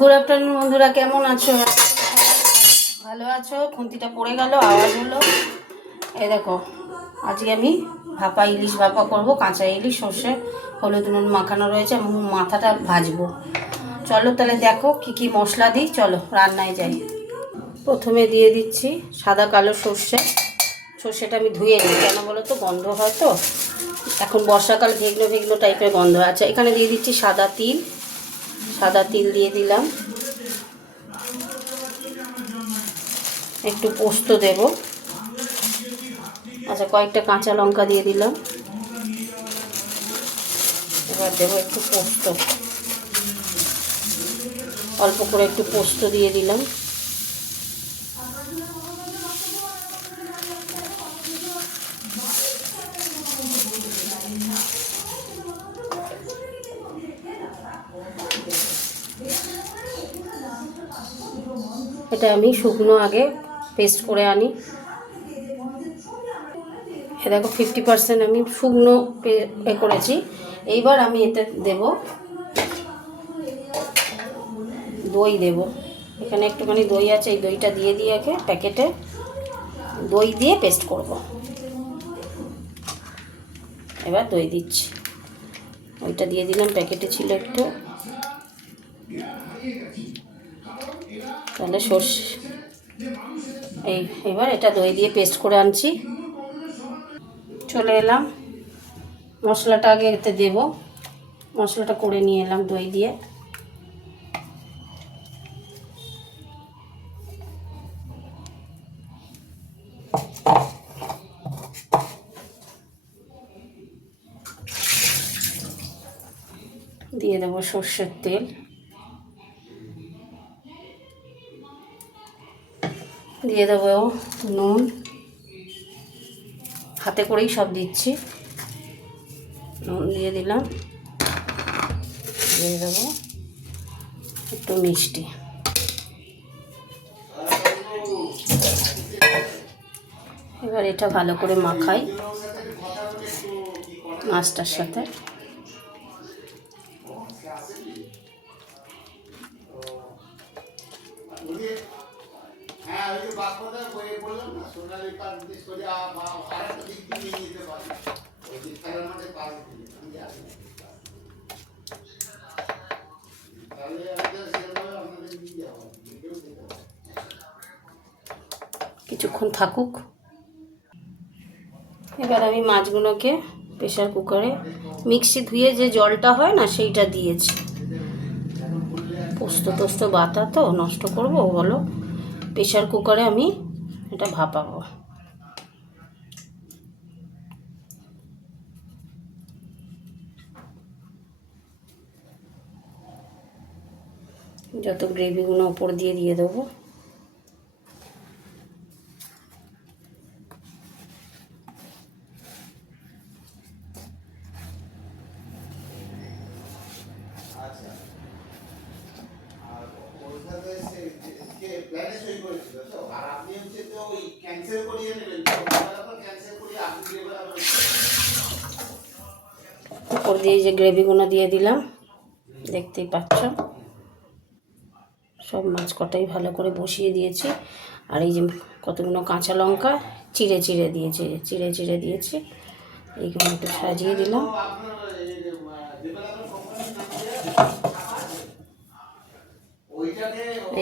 Good afternoon বন্ধুরা, কেমন আছো? ভালো আছো? খুন্তিটা পড়ে গেল, আওয়াজ হলো। এই দেখো, আজকে আমি ভাপা ইলিশ ভাপা করব। কাঁচা ইলিশ, সর্ষে হলুদ নুন মাখানো রয়েছে, মাথাটা ভাজবো। চলো তাহলে দেখো কি কি মশলা দিই। চলো রান্নায় যাই। প্রথমে দিয়ে দিচ্ছি সাদা কালো সর্ষে। সর্ষেটা আমি ধুয়ে নিই, কেন বলো তো, গন্ধ হয় তো। এখন বর্ষাকাল, ভেগনো ভেগনো টাইপের গন্ধ আছে। এখানে দিয়ে দিচ্ছি সাদা তিল। সাদা তিল দিয়ে দিলাম। একটু পোস্ত দেব। আচ্ছা, কয়েকটা কাঁচা লঙ্কা দিয়ে দিলাম। এবার দেবো একটু পোস্ত, অল্প করে একটু পোস্ত দিয়ে দিলাম। এটা আমি শুকনো আগে পেস্ট করে আনি। এ দেখো 50% আমি শুকনো করেছি। এইবার আমি এতে দেব দই। দেব এখানে একটুখানি দই আছে, এই দইটা দিয়ে দিয়ে প্যাকেটে দই দিয়ে পেস্ট করব। এবার দই দিচ্ছি, ওইটা দিয়ে দিলাম, প্যাকেটে ছিল একটু। তাহলে সর্ষে এবার এটা দই দিয়ে পেস্ট করে আনছি। চলে এলাম, মশলাটা আগে এতে দেব। মশলাটা করে নিয়ে এলাম দই দিয়ে। দিয়ে দেবো সর্ষের তেল। দিয়ে দেবো নুন, হাতে করেই সব দিচ্ছি। নুন দিয়ে দিলাম। দিয়ে দেবো একটু মিষ্টি। এবার এটা ভালো করে মাখাই মাছটার সাথে। কিছুক্ষণ থাকুক। এবার আমি মাছগুলোকে প্রেশার কুকারে, মিক্সি ধুয়ে যে জলটা হয় না, সেইটা দিয়েছি। পোস্ত টোস্ত বাটা তো নষ্ট করবো বলো, প্রেশার কুকারে আমি এটা ভাপাবো। যত গ্রেভিগুলো ওপর দিয়ে দিয়ে দেবো। উপর দিয়ে যে গ্রেভিগুলো দিয়ে দিলাম, দেখতেই পাচ্ছ। সব মাছ কটাই ভালো করে বসিয়ে দিয়েছি। আর এই যে কতগুলো কাঁচা লঙ্কা চিড়ে চিড়ে দিয়েছি, এইগুলো একটু সাজিয়ে দিলাম।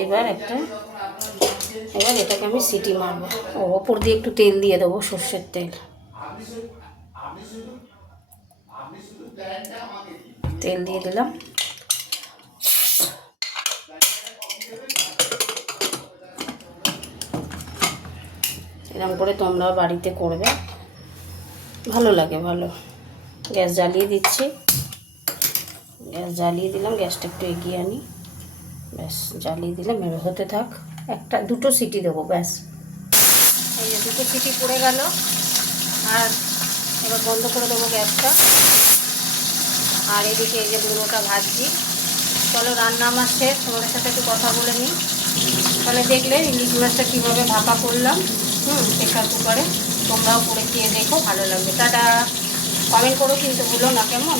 এবার এটাকে আমি সিটি মারবো। ওপর দিয়ে একটু তেল দিয়ে দেবো, সর্ষের তেল। তেল দিয়ে দিলাম। এরকম করে তোমরাও বাড়িতে করবে, ভালো লাগে, ভালো। গ্যাস জ্বালিয়ে দিচ্ছি। গ্যাস জ্বালিয়ে দিলাম, গ্যাসটা একটু এগিয়ে আনি। ব্যাস, জ্বালিয়ে দিলাম, এবার হতে থাক। দুটো সিটি দেবো, ব্যাস। এই যে দুটো সিটি পড়ে গেল। আর এবার বন্ধ করে দেবো গ্যাসটা। আর এদিকে এই যে মুড়োটা ভাজছি। চলো রান্না আমার শেষ, তোমাদের সাথে একটু কথা বলে নিই। তাহলে দেখলে ইলিশ মাছটা কীভাবে ভাপা করলাম প্রেশার কুকারে। তোমরাও করে খেয়ে দেখো, ভালো লাগবে। টাটা। কমেন্ট করো কিন্তু ভুলো না, কেমন?